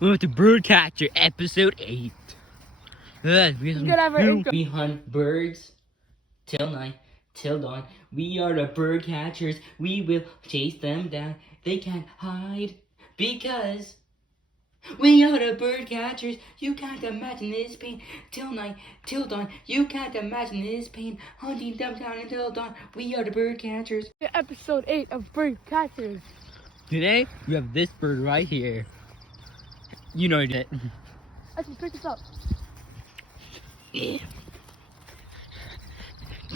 We went to Birdcatcher, episode 8. We hunt birds till night, till dawn. We are the bird catchers. We will chase them down. They can't hide because we are the bird catchers. You can't imagine this pain. Till night, till dawn. You can't imagine this pain. Hunting them down until dawn. We are the bird catchers. Episode 8 of Bird Catchers. Today, we have this bird right here. You know it. I can pick this up. Get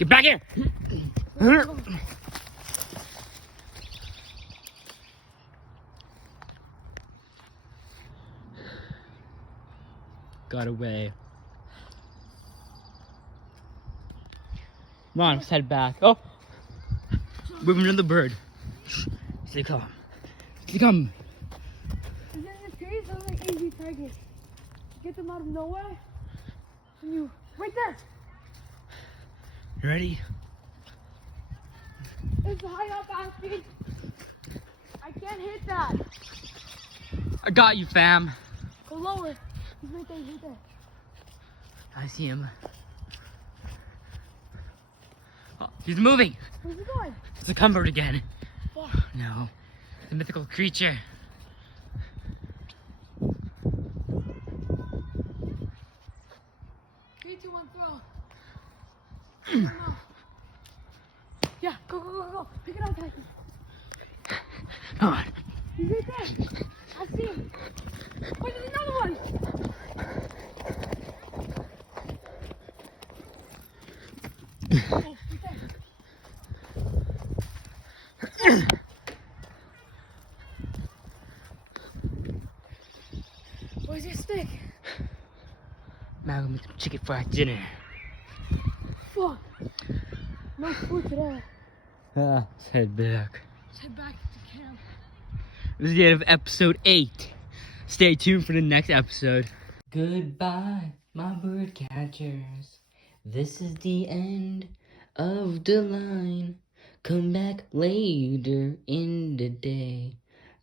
back here! Got away. Come on, let's head back. Oh! Moving another bird. Stay calm. Stay calm. Is that the trees? Those are like easy targets. Get them out of nowhere. And you, right there. You ready? It's high up, Ashley. I can't hit that. I got you, fam. Go lower. He's right there, he's right there. I see him. Oh, he's moving. Where's he going? It's a cumbered again. Oh. No. The mythical creature. 3, 2, 1, throw. Yeah, go, go, go, go. Pick it up, Ashley. Come on. He's right there. I see him. Wait, there's another one. Oh, right there. Where's your stick? Now I'm gonna make some chicken fried dinner. Fuck. No food today. Let's head back. Let's head back to camp. This is the end of episode 8. Stay tuned for the next episode. Goodbye, my bird catchers. This is the end of the line. Come back later in the day.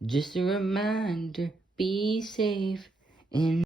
Just a reminder, be safe and